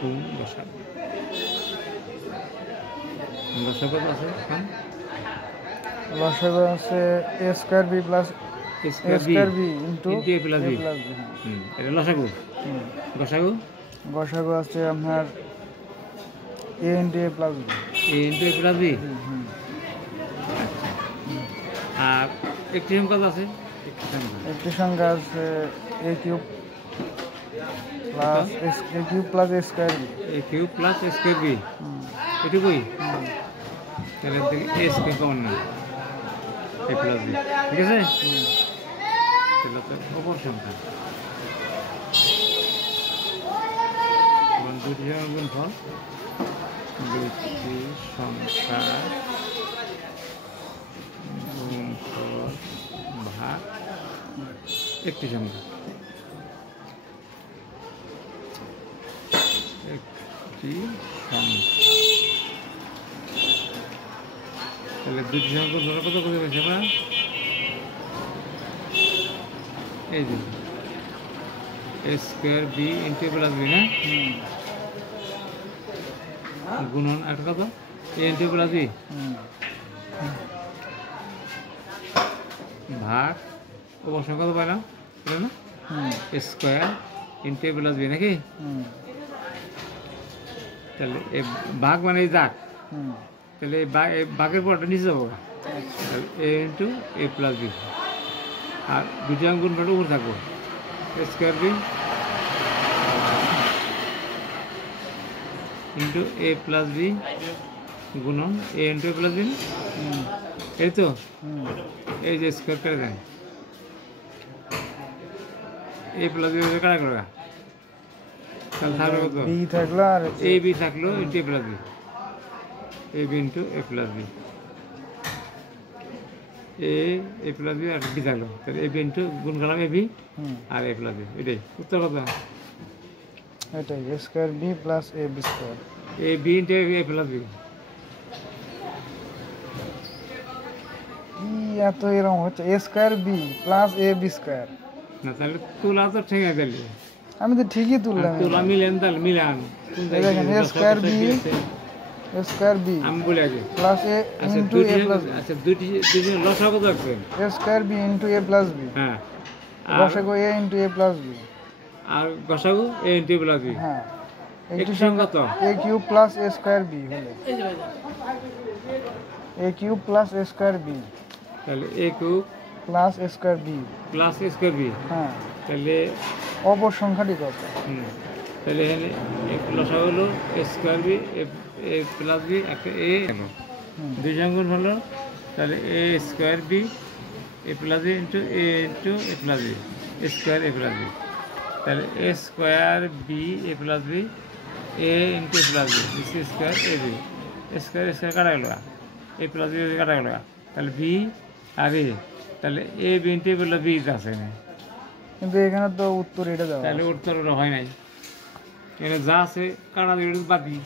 কোন লসাগু লসাগু আছে হ্যাঁ লসাগু আছে a square b plus a square b into a plus b এটা লসাগু গসাগু গসাগু আছে আপনার a into a plus b a plus b আর একটি সংখ্যা আছে একটি সংখ্যা আছে a cube plus a cube plus a square b a cube plus a square b এটুকুই তাহলে a স্কয়ার কমন না a প্লাস b ঠিক আছে তাহলে তো অপর সংখ্যা দুটি গুণফল দুটি সংখ্যা গুণফল ভাগ একটি সংখ্যা একটি সংখ্যা তাহলে দুটি সংখ্যা ধরো কত করে পেয়েছে আমরা এই যে a square b into plus b না গুণন একটা কত a ইনটু প্লাস b ভাগ অবশ্য কত পাইলাম না স্কয়ার ইনটু প্লাস b নাকি তাহলে এ ভাগ মানে যাক তাহলে এই ভাগের পরটা নিচে যাবো a into a plus b আর দুটি গুণফলটা উপরে থাকবো a square b into a plus b গুণন a into a plus b এই তো এই যে স্কয়ার করে দেন a প্লাস b কাটা করবা তাহলে থাকবে কত b থাকলো আর a b থাকলো into a plus b a b into a plus b a plus b আর b থাকলো তাহলে a b ইন্টু গুণ করলাম a b আর a প্লাস b এটাই উত্তর কত এটাই a square b plus a b square a b into a plus b এত এরকম হচ্ছে a square b plus a b square না তাহলে তুলা তো ঠিক আছে তাহলে আমি তো ঠিকই তুললাম তুলা মিলেন তাহলে মিলান দেখেন a স্কয়ার b আমি বলে আগে প্লাস a আচ্ছা ইনটু a প্লাস b আচ্ছা দুটি লসাগু থাকবেন a square b into a plus b হ্যাঁ লসাগু a into a plus b আর গসাগু a into a plus b হ্যাঁ একটি সংখ্যা তো a cube plus a square b হলো a cube plus a square b তাহলে a cube plus a square b plus a square b হ্যাঁ তাহলে অপর সংখ্যাটি কত তাহলে এখানে লসাগু হলো a square b a plus b একটা a হলো দুই সংখ্যা হলো তাহলে a square b a plus b into a plus b square a plus b তাহলে a square b a plus b a into a plus b square a b square square কাটা গেল a plus b কাটা গেল তাহলে b আর a তাহলে a b into a plus b আছে না কিন্তু এখানে তো উত্তর এটা দেওয়া তাহলে উত্তর ওটা হয় নাই এখানে যা আছে কাটা দিয়ে ওটা বাদ দিই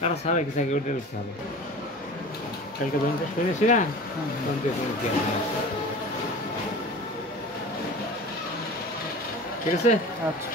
কাটা ছাড়া কি থাকে ওটা লিখতে হবে কালকে দোকানটা শুনেছি না ঠিক আছে আচ্ছা